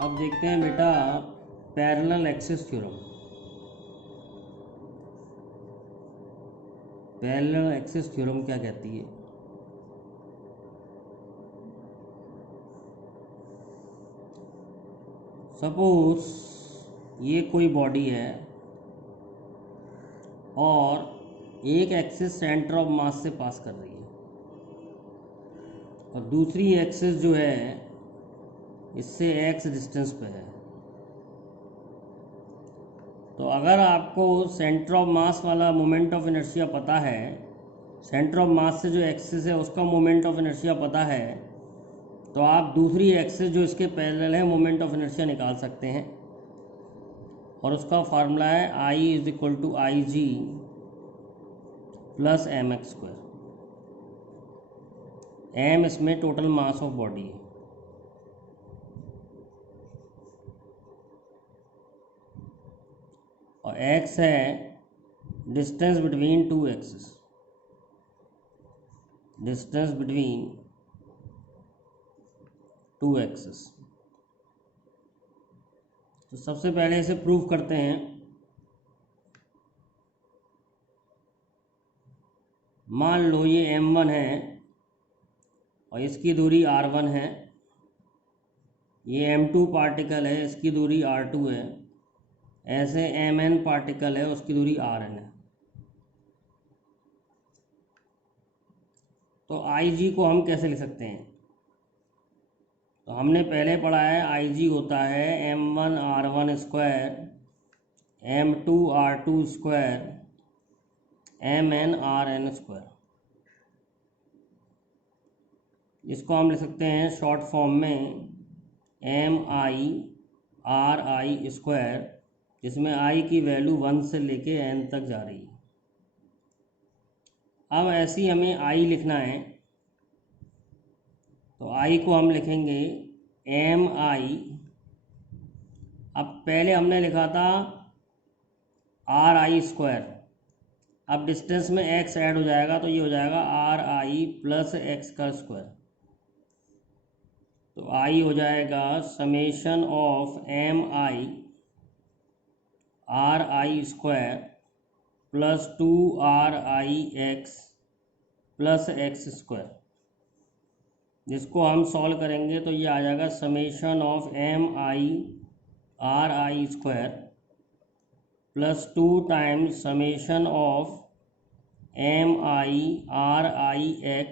अब देखते हैं बेटा parallel axis theorem. Parallel axis theorem क्या कहती है? सपोज ये कोई बॉडी है और एक एक्सिस सेंटर ऑफ मास से पास कर रही है और दूसरी एक्सिस जो है इससे x डिस्टेंस पे है। तो अगर आपको सेंटर ऑफ मास वाला मोमेंट ऑफ इनर्शिया पता है, सेंटर ऑफ मास से जो एक्सिस है उसका मोमेंट ऑफ इनर्शिया पता है, तो आप दूसरी एक्सिस जो इसके पैरेलल है मोमेंट ऑफ इनर्शिया निकाल सकते हैं और उसका फार्मूला है I=IG प्लस mx²। m इसमें टोटल मास ऑफ बॉडी है और x है distance between two axis, distance between two axis. तो सबसे पहले इसे प्रूव करते हैं। मान लो ये m1 है और इसकी दूरी r1 है, ये m2 पार्टिकल है, इसकी दूरी r2 है, ऐसे mn पार्टिकल है, उसकी दूरी rn है। तो IG को हम कैसे लिख सकते हैं? तो हमने पहले पढ़ा है IG होता है m1r1² m2r2² mn/rn²। इसको हम लिख सकते हैं शॉर्ट फॉर्म में mi/ri², जिसमें i की वैल्यू 1 से लेके n तक जा रही है। अब ऐसे ही हमें i लिखना है, तो i को हम लिखेंगे mi। अब पहले हमने लिखा था ri², अब डिस्टेंस में x ऐड हो जाएगा तो ये हो जाएगा ri प्लस x²। तो i हो जाएगा summation of mi ri² plus 2rix plus x², जिसको हम सॉल्व करेंगे तो ये आ जाएगा summation of mi ri² plus 2 times summation of mi rix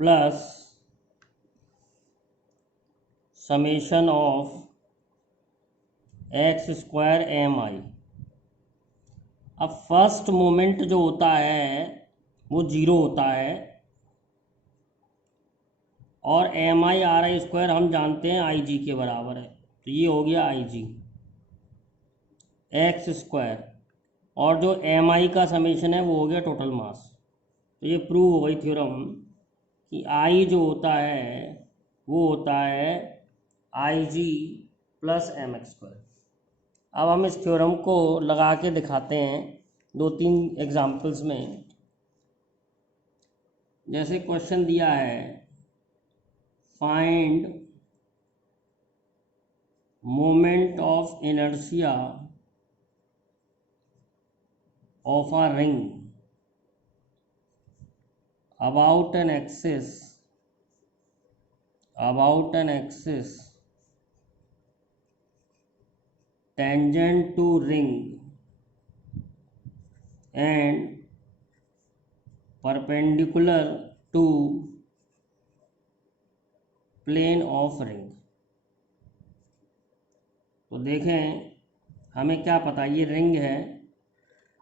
plus summation of x² mi। अब फर्स्ट मोमेंट जो होता है वो 0 होता है और mi/ri² हम जानते हैं IG के बराबर है, तो ये हो गया IG x², और जो mi का समेशन है वो हो गया टोटल मास। तो ये प्रूव हो गई थ्योरम कि I जो होता है वो होता है IG प्लस mx²। अब हम इस थ्योरम को लगा के दिखाते हैं 2-3 एग्जाम्पल्स में। जैसे क्वेश्चन दिया है find moment of inertia of a ring about an axis tangent to ring and perpendicular to plane of ring। तो देखें हमें क्या पता, ये रिंग है,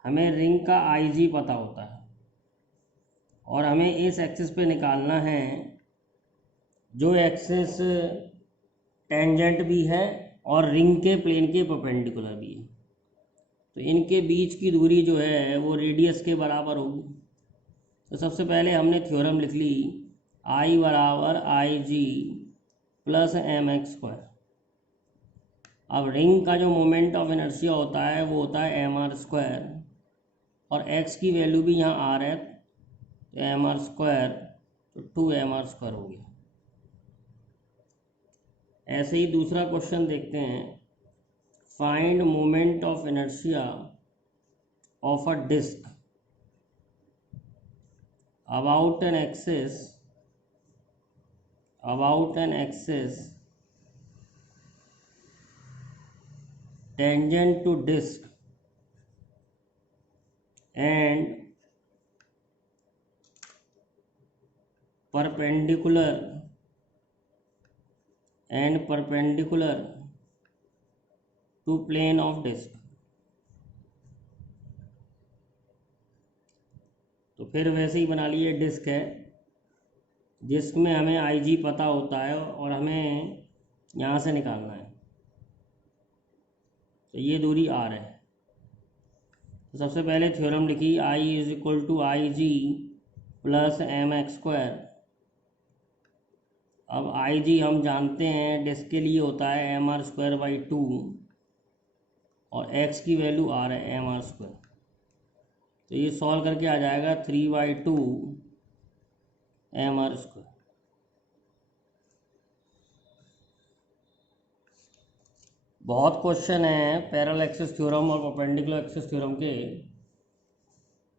हमें रिंग का IG पता होता है और हमें इस एक्सिस पे निकालना है जो एक्सिस टेंजेंट भी है और रिंग के प्लेन के परपेंडिकुलर भी है। तो इनके बीच की दूरी जो है वो रेडियस के बराबर होगी। तो सबसे पहले हमने थ्योरम लिख ली I बराबर IG प्लस mx²। अब रिंग का जो मोमेंट ऑफ इनर्शिया होता है वो होता है mr² और x की वैल्यू भी यहाँ r है, तो mr², तो 2mr² हो गया। ऐसे ही दूसरा क्वेश्चन देखते हैं, find moment of inertia of a disc about an axis tangent to disk and perpendicular to plane of disk। तो फिर वैसे ही बना लिए, डिस्क है, डिस्क में हमें आई जी पता होता है और हमें यहाँ से निकालना है, तो ये दूरी आर है। तो सबसे पहले थ्योरम लिखी, I is equal to I G plus M X square. अब आई जी हम जानते हैं डिस्क के लिए होता है एम आर स्क्वायर बाई 2 और एक्स की वैल्यू आर है एम आर स्क्वायर। तो ये सॉल्व करके आ जाएगा 3/2 एम आर स्क्वायर। बहुत क्वेश्चन है पैरेलल एक्सिस थ्योरम और परपेंडिकुलर एक्सिस थ्योरम के।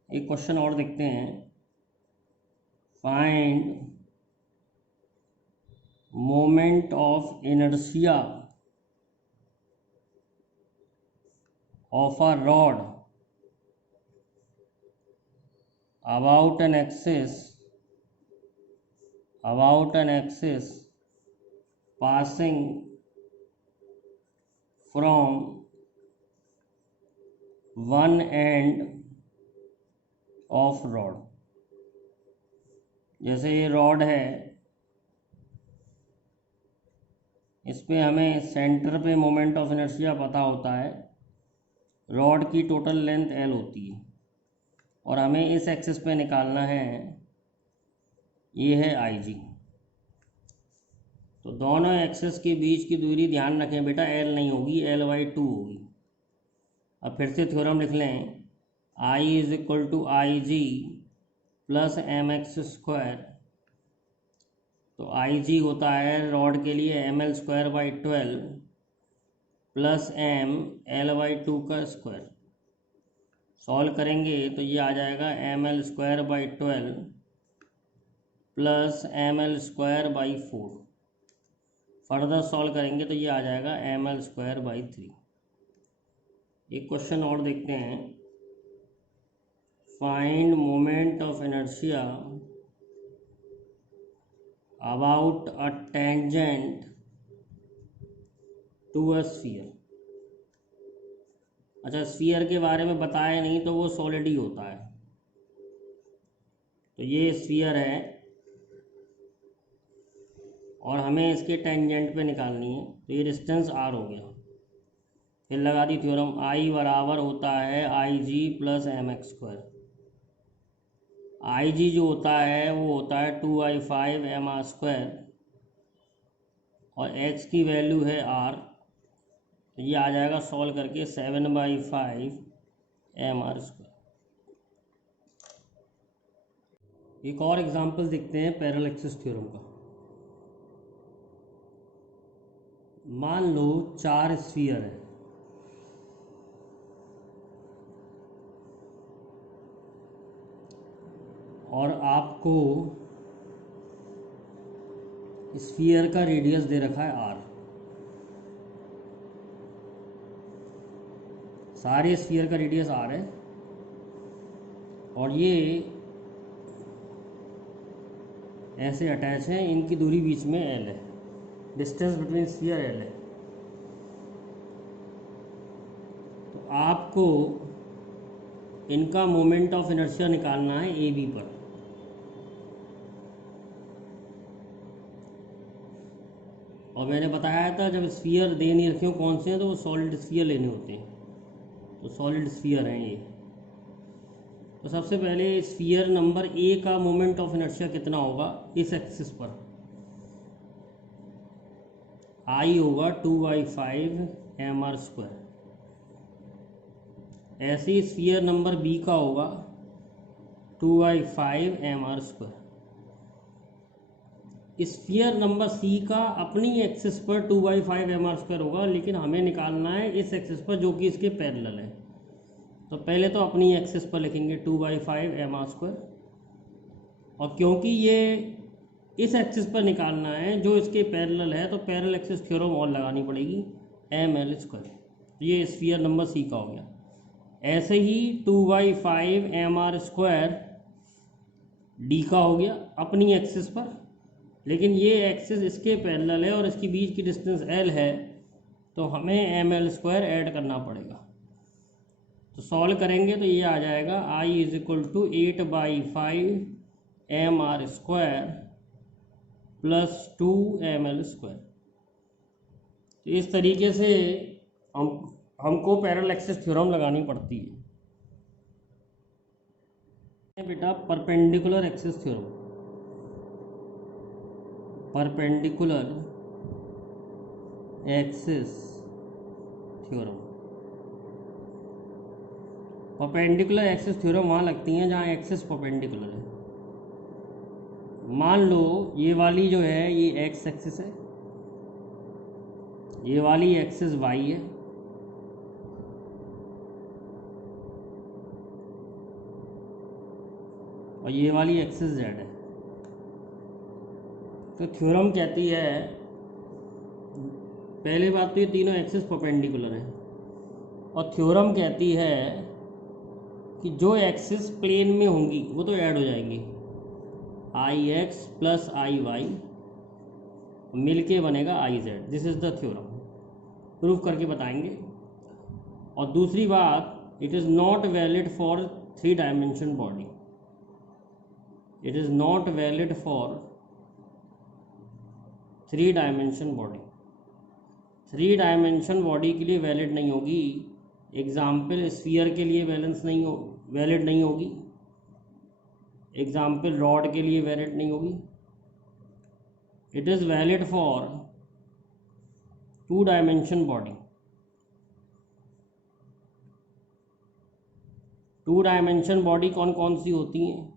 एक क्वेश्चन और देखते हैं, find moment of inertia of a rod about an axis passing from one end of rod। जैसे ये रॉड है, इस पे हमें सेंटर पे मोमेंट ऑफ इनर्शिया पता होता है, रॉड की टोटल लेंथ एल होती है और हमें इस एक्सिस पे निकालना है, ये है आई जी। तो दोनों एक्सिस के बीच की दूरी ध्यान रखें बेटा, एल नहीं होगी, L/2 होगी। अब फिर से थ्योरम लिख लें, I is equal to I G plus M X square. तो आई जी होता है रॉड के लिए ml²/12 प्लस एम L/2 का स्क्वायर। सॉल्व करेंगे तो ये आ जाएगा ml²/12 plus ml²/4। Further solve करेंगे तो ये आ जाएगा ml²/3। एक क्वेश्चन और देखते हैं, find moment of inertia about a tangent to a sphere. अच्छा, स्फीयर के बारे में बताया नहीं तो वो सॉलिड ही होता है। तो ये स्फीयर है और हमें इसके टेंजेंट पे निकालनी है, तो ये डिस्टेंस आर हो गया। फिर लगा दी थ्योरम, आई बराबर होता है आई G plus M X square. आई जी जो होता है वो होता है 2i5 एम आर स्क्वायर और एक्स की वैल्यू है आर। तो ये आ जाएगा सॉल्व करके 7/5 एम आर स्क्वायर। एक और एग्जांपल देखते हैं पैरेलल एक्सिस थ्योरम का। मान लो 4 स्फीयर है और आपको स्फीयर का रेडियस दे रखा है आर। सारे स्फीयर का रेडियस आर है और ये ऐसे अटैच हैं, इनकी दूरी बीच में एल है, डिस्टेंस बिटवीन स्फीयर एल है। तो आपको इनका मोमेंट ऑफ इनर्शिया निकालना है ए बी पर। और मैंने बताया था जब स्फीयर दे नहीं रखे हो कौन से हैं तो वो सॉलिड स्फीयर लेने होते हैं, तो सॉलिड स्फीयर हैं ये। तो सबसे पहले स्फीयर नंबर ए का मोमेंट ऑफ इनर्शिया कितना होगा इस एक्सिस पर, आई होगा 2i5 एम आर स्क्वायर। ऐसे ही स्फीयर नंबर बी का होगा 2i5 M R square. Sphere number C का अपनी एक्सिस पर 2/5 mr² होगा, लेकिन हमें निकालना है इस एक्सिस पर जो कि इसके पैरेलल है। तो पहले तो अपनी एक्सिस पर लिखेंगे 2/5 mr², और क्योंकि ये इस एक्सिस पर निकालना है जो इसके पैरेलल है, तो पैरेलल एक्सिस थ्योरम और लगानी पड़ेगी ml²। तो ये स्फीयर नंबर सी का हो गया। ऐसे ही 2/5 mr² डी का हो गया अपनी एक्सिस पर, लेकिन ये एक्सिस इसके पैरेलल है और इसके बीच की डिस्टेंस l है, तो हमें ml² ऐड करना पड़ेगा। तो सॉल्व करेंगे तो ये आ जाएगा I = 8/5 mr² + 2 ml²। तो इस तरीके से हमको पैरेलल एक्सिस थ्योरम लगानी पड़ती है। बेटा perpendicular axis theorem, perpendicular axis theorem. Perpendicular axis theorem वहाँ लगती हैं जहाँ एक्सिस परपेंडिकुलर है। मान लो ये वाली जो है ये एक्स एक्सिस है, ये वाली एक्सिस वाई है, और ये वाली एक्सिस जेड है। तो थ्योरम कहती है, पहले बात तो ये तीनों एक्सिस परपेंडिकुलर है, और थ्योरम कहती है कि जो एक्सिस प्लेन में होंगी वो तो ऐड हो जाएंगी, IX + IY मिलके बनेगा IZ। This is the theorem, proof करके बताएंगे। और दूसरी बात, it is not valid for 3 dimension body, it is not valid for 3 dimension body. 3 dimension body के लिए वैलिड नहीं होगी। एग्जाम्पल स्फीयर के लिए वैलिड नहीं होगी, एग्जाम्पल रॉड के लिए वैलिड नहीं होगी। It is valid for 2 dimension body. 2 dimension body कौन कौन सी होती हैं?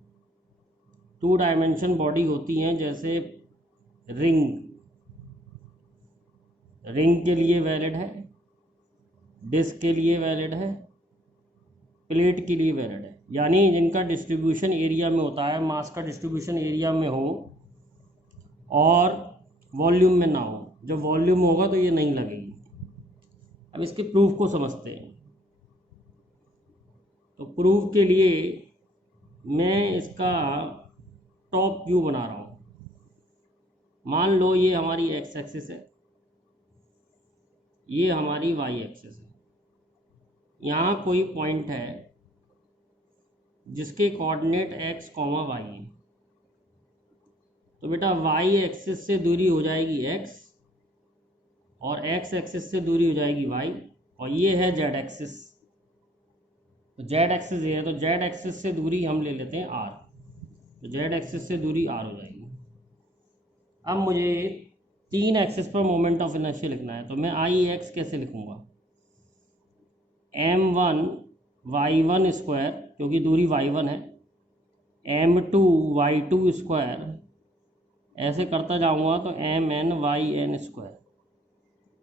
2 डायमेंशन बॉडी होती हैं जैसे रिंग के लिए वैलिड है, डिस्क के लिए वैलिड है, प्लेट के लिए वैलिड है। यानी जिनका डिस्ट्रीब्यूशन एरिया में होता है, मास का डिस्ट्रीब्यूशन एरिया में हो और वॉल्यूम में ना हो। जब वॉल्यूम होगा तो ये नहीं लगेगी। अब इसके प्रूफ को समझते हैं। तो प्रूफ के लिए मैं इसका टॉप व्यू बना रहा हूँ। मान लो ये हमारी एक्स एक्सिस है, ये हमारी वाई एक्सिस है। यहाँ कोई पॉइंट है जिसके कोऑर्डिनेट x, y है। तो बेटा y एक्सिस से दूरी हो जाएगी x और x एक्सिस से दूरी हो जाएगी y, और ये है z एक्सिस। तो z एक्सिस ये है, तो z एक्सिस से दूरी हम ले लेते हैं r, तो z एक्सिस से दूरी r हो जाएगी। अब मुझे 3 एक्सिस पर मोमेंट ऑफ इनर्शिया लिखना है, तो मैं IX कैसे लिखूँगा? m1 y1² क्योंकि दूरी y1 है, m2 y2², ऐसे करता जाऊँगा तो mn yn²,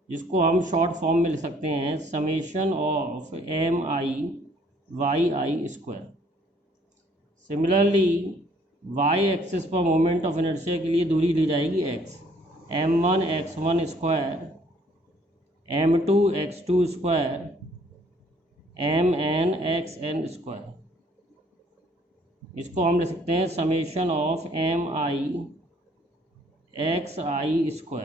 जिसको हम शॉर्ट फॉर्म में लिख सकते हैं summation of mi yi²। Similarly y axis पर मोमेंट ऑफ इनर्शिया के लिए दूरी ली जाएगी x, m1 x1², m2 x2², mn xn²। इसको हम लिख सकते हैं समेशन ऑफ mi xi²।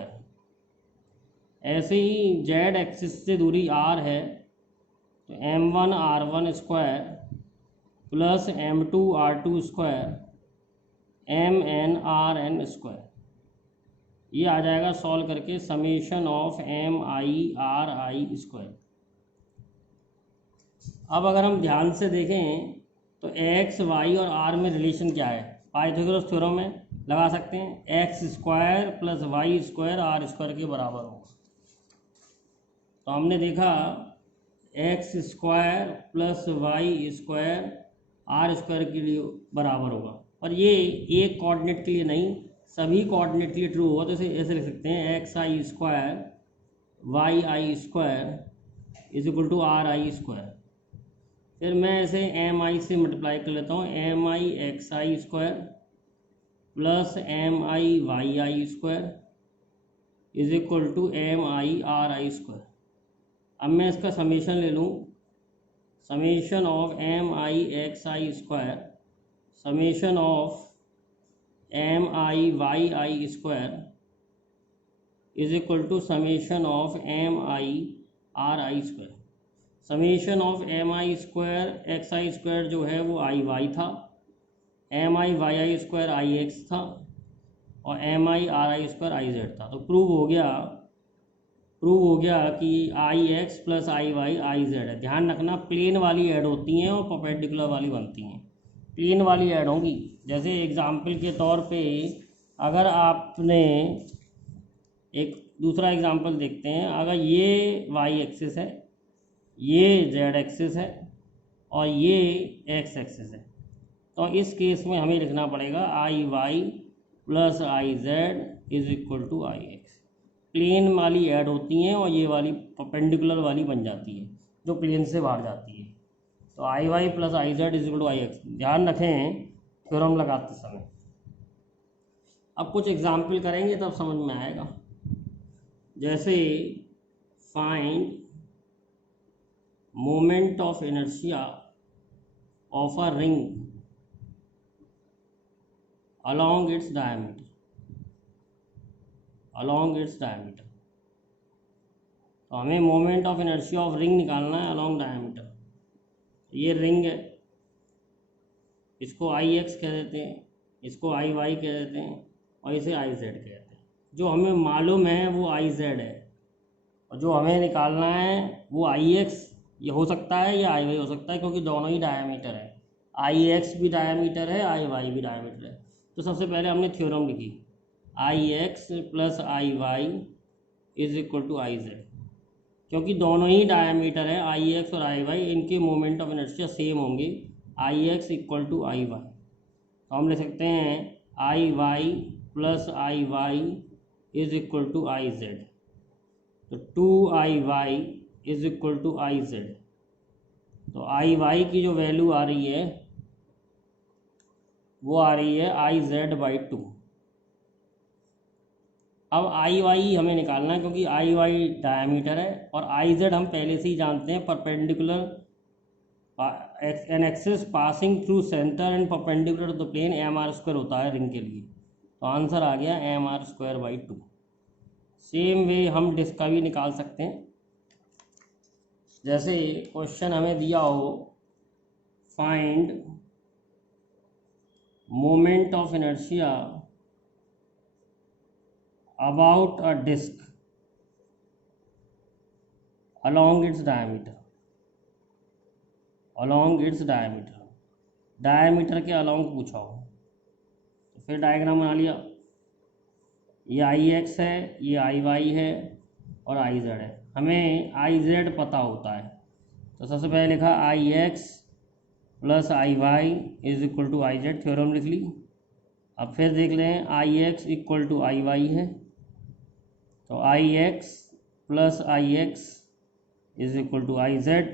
ऐसे ही z एक्सिस से दूरी r है, तो m1 r1² + m2 r2² mn rn²। ये आ जाएगा सॉल्व करके समेशन ऑफ mi ri²। अब अगर हम ध्यान से देखें तो x, y और r में रिलेशन क्या है? पाइथागोरस थ्योरम में लगा सकते हैं, x² + y² r² के बराबर होगा। तो हमने देखा x² + y² r² के लिए बराबर होगा, और ये एक कोऑर्डिनेट के लिए नहीं, सभी कोऑर्डिनेट के लिए ट्रू होगा तो इसे ऐसे लिख सकते हैं X I square Y I square is equal to R I square. फिर मैं इसे एम आई से मल्टीप्लाई कर लेता हूँ, M I X I square plus M I Y I square is equal to M I R I square. अब मैं इसका समेशन ले लूँ, summation of M I X I square summation of M I Y I square is equal to summation of M I R I square. Summation of M I square X I square जो है वो I Y था, M I Y I square I X था और M I R I square I Z था। तो prove हो गया कि I X plus I Y I Z है। ध्यान रखना प्लेन वाली ऐड होती हैं और परपेंडिकुलर वाली बनती हैं। प्लेन वाली ऐड होंगी, जैसे एग्जाम्पल के तौर पे अगर आपने एक दूसरा एग्जाम्पल देखते हैं, अगर ये वाई एक्सिस है, ये जेड एक्सिस है और ये एक्स एक्सिस है, तो इस केस में हमें लिखना पड़ेगा I Y plus I Z is equal to I X. Plane वाली ऐड होती हैं और ये वाली परपेंडिकुलर वाली बन जाती है जो प्लेन से बाहर जाती है। तो I Y plus I Z is equal to I X, ध्यान रखें थ्योरम लगाते समय। अब कुछ एग्जाम्पल करेंगे तब समझ में आएगा। जैसे find moment of inertia of a ring along its diameter, तो हमें moment of inertia of ring निकालना है अलॉन्ग डायमीटर। ये रिंग है, इसको आई एक्स कह देते हैं, इसको आई वाई कह देते हैं और इसे आई जेड कहते हैं। जो हमें मालूम है वो आई जेड है और जो हमें निकालना है वो आई एक्स ये हो सकता है या आई वाई हो सकता है, क्योंकि दोनों ही डायमीटर है। आई एक्स भी डायमीटर है, आई वाई भी डायमीटर है। तो सबसे पहले हमने थ्योरम लिखी, I X plus I Y is equal to I Z. क्योंकि दोनों ही डायमीटर है आई एक्स और आई वाई, इनके मोमेंट ऑफ इनर्शिया सेम होंगे, I X equal to I Y. तो हम लिख सकते हैं I Y plus I Y is equal to I Z. तो two I Y is equal to I Z. तो आई वाई की जो वैल्यू आ रही है वो आ रही है आई जेड बाई टू। अब आई वाई हमें निकालना है क्योंकि आई वाई डायमीटर है और आई जेड हम पहले से ही जानते हैं perpendicular an axis passing through centre and perpendicular to the plane M R square होता है रिंग के लिए। तो आंसर आ गया M R square by two. Same way हम डिस्क का भी निकाल सकते हैं। जैसे क्वेश्चन हमें दिया हो find moment of inertia about a disc along its diameter, diameter के अलॉन्ग पूछा हो तो फिर डायग्राम बना लिया। ये आई एक्स है, ये आई वाई है और आई जेड है। हमें आई जेड पता होता है तो सबसे पहले लिखा I X plus I Y is equal to I Z, theorem लिख ली। अब फिर देख लें I X equal to I Y है, तो I X plus I X is equal to I Z.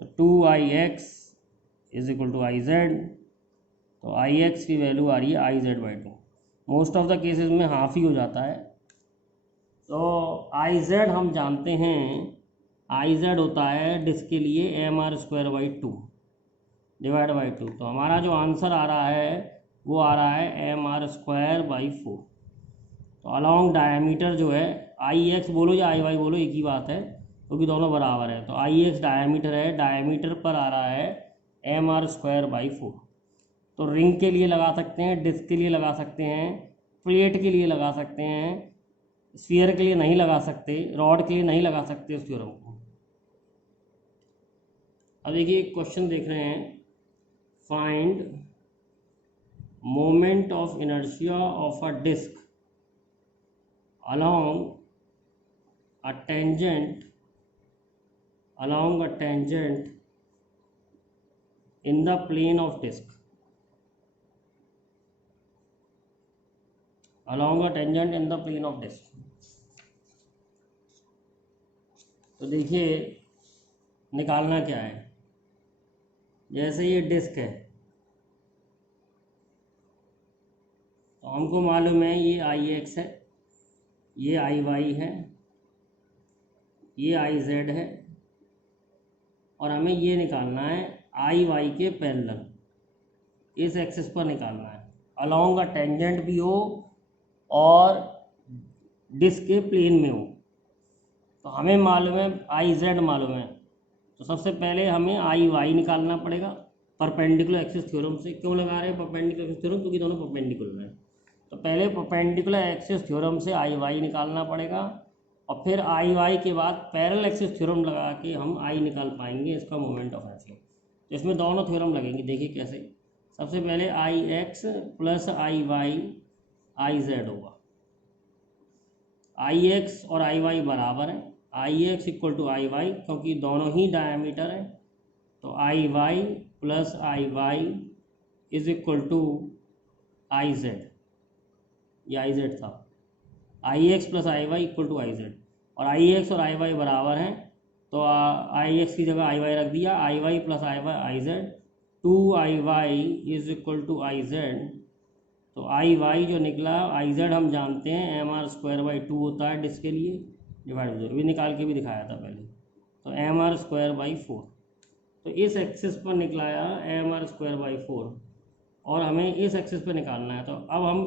तो two I X is equal to I Z. तो आई एक्स की वैल्यू आ रही है I Z by two. Most of the cases में half ही हो जाता है। तो आई जेड हम जानते हैं, आई जेड होता है डिस्क के लिए M R square by two divide by two. तो हमारा जो आंसर आ रहा है वो आ रहा है M R square by four. तो अलॉन्ग डायमीटर जो है, आई एक्स बोलो या आई वाई बोलो एक ही बात है क्योंकि दोनों बराबर है। तो आई एक्स डायमीटर है, डायमीटर पर आ रहा है M R square by four. तो रिंग के लिए लगा सकते हैं, डिस्क के लिए लगा सकते हैं, प्लेट के लिए लगा सकते हैं, स्फीयर के लिए नहीं लगा सकते, रॉड के लिए नहीं लगा सकते उस थ्योरम को। अब देखिए क्वेश्चन देख रहे हैं, find moment of inertia of a disc along a tangent in the plane of disk। along a tangent in the plane of disk। तो देखिए निकालना क्या है। जैसे ये डिस्क है तो हमको मालूम है ये आई एक्स है, ये आई वाई है, ये आई जेड है, और हमें ये निकालना है आई वाई के पैरेलल, इस एक्सिस पर निकालना है, अलोंग अ टेंजेंट भी हो और डिस्क के प्लेन में हो। तो हमें मालूम है आई जेड मालूम है, तो सबसे पहले हमें आई वाई निकालना पड़ेगा परपेंडिकुलर एक्सिस थ्योरम से। क्यों लगा रहे हैं परपेंडिकुलर एक्सिस थ्योरम? क्योंकि दोनों परपेंडिकुलर हैं। तो पहले परपेंडिकुलर एक्सिस थ्योरम से आई वाई निकालना पड़ेगा, और फिर आई वाई के बाद पैरेलल एक्सिस थ्योरम लगा के हम आई निकाल पाएंगे, इसका मोमेंट ऑफ इनर्शिया। तो इसमें दोनों थ्योरम लगेंगे। देखिए कैसे। सबसे पहले I X plus I Y I Z होगा। आई एक्स और आई वाई बराबर है, I X equal to I Y, क्योंकि दोनों ही डायमीटर है। तो I Y plus I Y is equal to I Z, ये आई जेड था। I X plus I Y equal to I Z, और आई एक्स और आई वाई बराबर हैं, तो आई एक्स की जगह आई वाई रख दिया। I Y plus I Y I Z, two I Y is equal to I Z. तो आई वाई जो निकला, आई जेड हम जानते हैं M R square by two होता है डिस्क के लिए, डिवाइड बाई, भी निकाल के भी दिखाया था पहले। तो M R square by four, तो इस एक्सिस पर निकलाया M R square by four, और हमें इस एक्सिस पर निकालना है। तो अब हम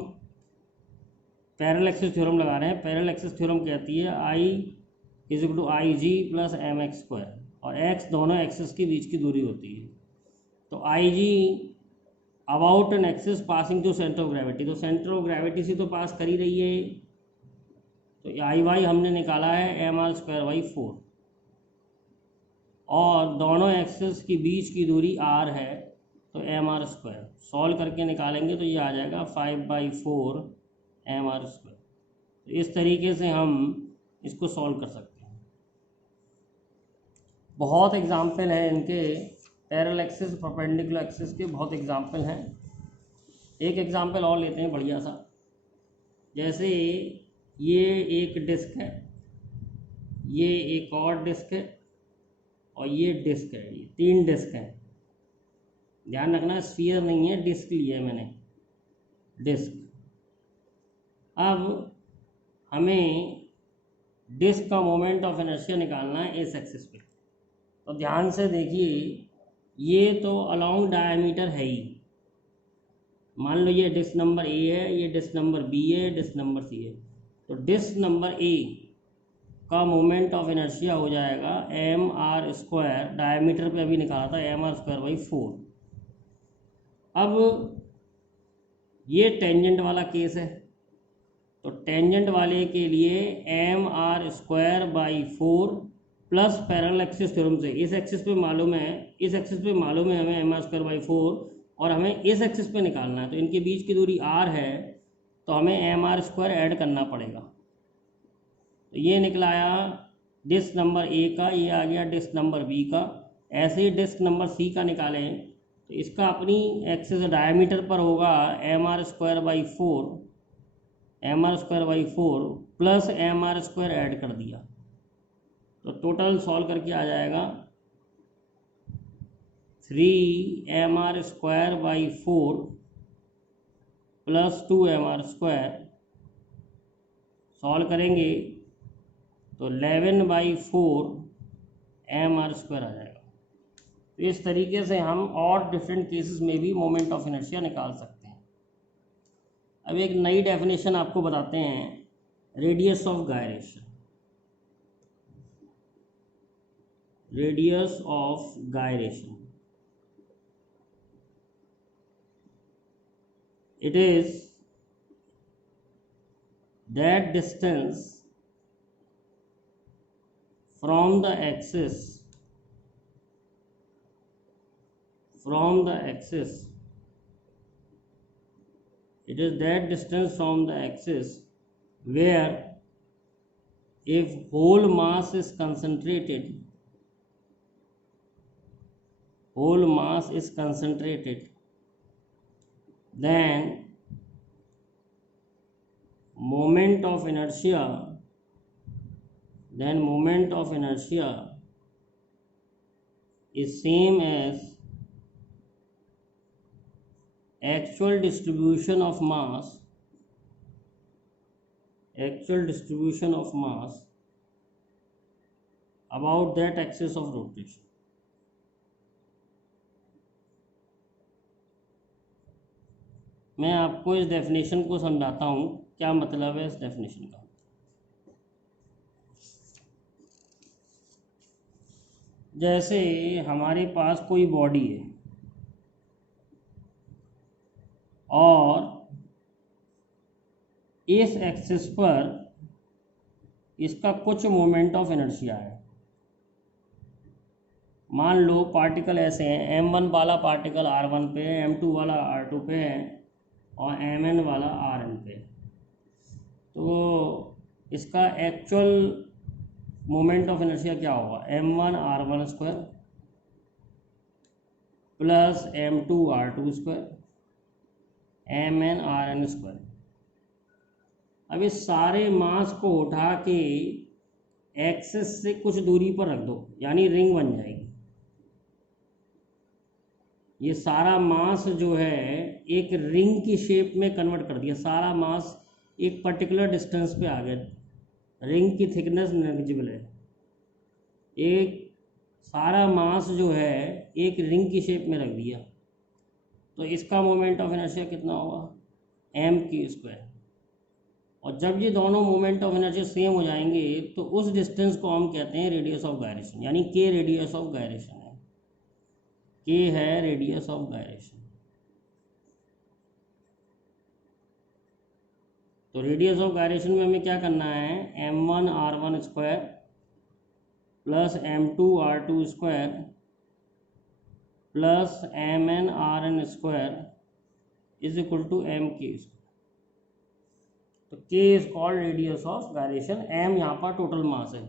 पैरेलल एक्सिस थ्योरम लगा रहे हैं। पैरेलल एक्सिस थ्योरम कहती है I is equal to I G plus M X square, और एक्स दोनों एक्सिस के बीच की दूरी होती है। तो I G about an axis passing to centre of gravity, तो सेंटर ऑफ ग्रेविटी से तो पास कर ही रही है। तो आई वाई हमने निकाला है M R square by four, और दोनों एक्सिस के बीच की दूरी आर है, तो एम आर स्क्वायर। सॉल्व करके निकालेंगे तो ये आ जाएगा 5/4 एम आर स्क्वायर। तो इस तरीके से हम इसको सॉल्व कर सकते हैं। बहुत एग्जाम्पल हैं इनके, पैरेलल एक्सिस परपेंडिकुलर एक्सिस के बहुत एग्जाम्पल हैं। एक एग्जाम्पल और लेते हैं बढ़िया सा। जैसे ये एक डिस्क है, ये एक और डिस्क है, और ये डिस्क है। ये तीन डिस्क हैं। ध्यान रखना स्फीयर नहीं है, डिस्क लिया है मैंने, डिस्क। अब हमें डिस्क का मोमेंट ऑफ इनर्शिया निकालना है इस एक्सिस पे। तो ध्यान से देखिए, ये तो अलोंग डायमीटर है ही। मान लो ये डिस्क नंबर ए है, ये डिस्क नंबर बी है, डिस्क नंबर सी है। तो डिस्क नंबर ए का मोमेंट ऑफ इनर्शिया हो जाएगा एम आर स्क्वायर, डायमीटर पे अभी निकाला था, M R square by four. अब ये टेंजेंट वाला केस है, तो टेंजेंट वाले के लिए M R square by four plus parallel axis theorem से, इस एक्सिस पे मालूम है, इस एक्सिस पे मालूम है हमें M R square by four, और हमें इस एक्सिस पे निकालना है। तो इनके बीच की दूरी आर है, तो हमें एम आर स्क्वायर ऐड करना पड़ेगा। तो ये निकलाया डिस्क नंबर ए का, ये आ गया डिस्क नंबर बी का। ऐसे ही डिस्क नंबर सी का निकालें तो इसका अपनी एक्सिस डायमीटर पर होगा M R square by four, M R square by four plus M R square add कर दिया। तो टोटल सॉल्व करके आ जाएगा 3 M R square by four plus 2 M R square. Solve करेंगे तो 11/4 एम आर स्क्वायर आ जाएगा। तो इस तरीके से हम और डिफरेंट केसेस में भी मोमेंट ऑफ इनर्शिया निकाल सकते हैं। अब एक नई डेफिनेशन आपको बताते हैं, radius of gyration. Radius of gyration, it is that distance from the axis it is that distance from the axis where if whole mass is concentrated then moment of inertia, then moment of inertia is same as actual distribution of mass about that axis of rotation. मैं आपको इस definition को समझाता हूँ, क्या मतलब है इस डेफिनेशन का। जैसे हमारे पास कोई बॉडी है और इस एक्सिस पर इसका कुछ मोमेंट ऑफ इनर्शिया है। मान लो पार्टिकल ऐसे हैं, m1 वाला पार्टिकल r1 पे है, m2 वाला r2 पे है और mn वाला rn पे। तो इसका एक्चुअल मोमेंट ऑफ इनर्शिया क्या होगा, m1 r1 square plus m2 r2 square mn rn square. अब इस सारे मास को उठा के एक्सिस से कुछ दूरी पर रख दो, यानी रिंग बन जाएगी। ये सारा मास जो है एक रिंग की शेप में कन्वर्ट कर दिया, सारा मास एक पर्टिकुलर डिस्टेंस पे आ गया। रिंग की थिकनेस नेग्लिजिबल है, एक सारा मास जो है एक रिंग की शेप में रख दिया। तो इसका मोमेंट ऑफ इनर्शिया कितना होगा, m² और जब ये दोनों मोमेंट ऑफ इनर्शिया सेम हो जाएंगे तो उस डिस्टेंस को हम कहते हैं रेडियस ऑफ गायरेशन, यानी k रेडियस ऑफ गायरेशन है, k है रेडियस ऑफ गायरेशन। तो रेडियस ऑफ गायरेशन में हमें क्या करना है, m1 r1 square plus m2 r2 square plus mn rn square is equal to mk square. तो k is called radius of gyration, m यहाँ पर टोटल मास है।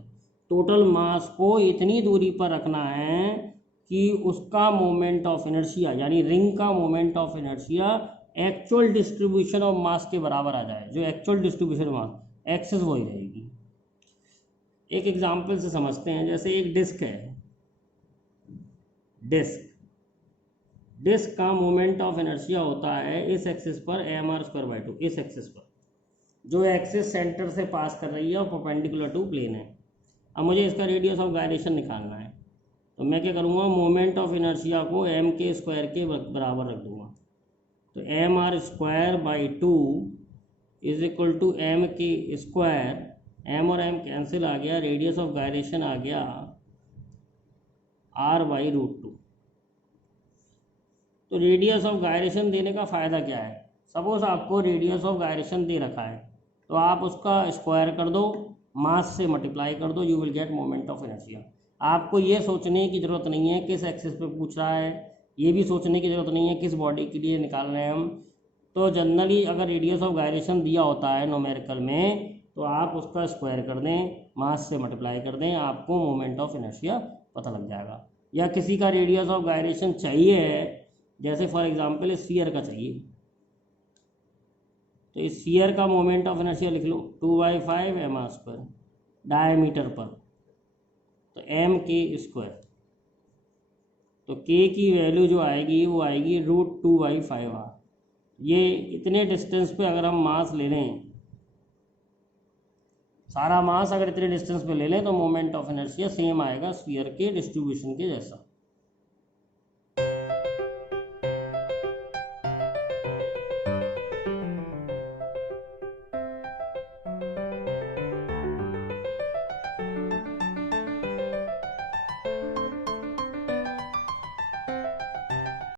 टोटल मास को इतनी दूरी पर रखना है कि उसका मोमेंट ऑफ इनर्शिया, यानी रिंग का moment of inertia actual distribution of mass के बराबर आ जाए। जो एक्चुअल डिस्ट्रीब्यूशन मास एक्सिस वही रहेगी। एक एग्जांपल से समझते हैं, जैसे एक डिस्क है, डिस्क का मोमेंट ऑफ इनर्शिया होता है इस एक्सिस पर mr²/2, इस एक्सिस पर जो एक्सिस सेंटर से पास कर रही है और परपेंडिकुलर टू प्लेन है। अब मुझे इसका रेडियस ऑफ गायरेशन निकालना है, तो मैं क्या करूँगा, मोमेंट ऑफ इनर्शिया को mk² के बराबर रख दूँगा। तो mr²/2 is equal to mk², m और m कैंसिल आ गया, रेडियस ऑफ गायरेशन आ गया r/√2। तो रेडियस ऑफ गायरेशन देने का फ़ायदा क्या है, सपोज आपको रेडियस ऑफ गायरेशन दे रखा है तो आप उसका स्क्वायर कर दो, मास से मल्टीप्लाई कर दो, you will get moment of inertia. आपको ये सोचने की ज़रूरत नहीं है किस एक्सिस पे पूछ रहा है, ये भी सोचने की ज़रूरत नहीं है किस बॉडी के लिए निकाल रहे हैं हम। तो जनरली अगर रेडियस ऑफ गायरेशन दिया होता है न्यूमेरिकल में तो आप उसका स्क्वायर कर दें, मास से मल्टीप्लाई कर दें, आपको मोमेंट ऑफ इनर्शिया पता लग जाएगा। या किसी का रेडियस ऑफ गायरेशन चाहिए, जैसे फॉर एग्जांपल इस स्फीयर का चाहिए, तो इस स्फीयर का मोमेंट ऑफ इनर्शिया लिख लो 2/5 mr², डायमीटर पर, तो mk²। तो k की वैल्यू जो आएगी वो आएगी √2/5r। ये इतने डिस्टेंस पे अगर हम मास ले लें, सारा मास अगर इतने डिस्टेंस पे ले लें तो मोमेंट ऑफ इनर्शिया सेम आएगा स्फीयर के डिस्ट्रीब्यूशन के जैसा।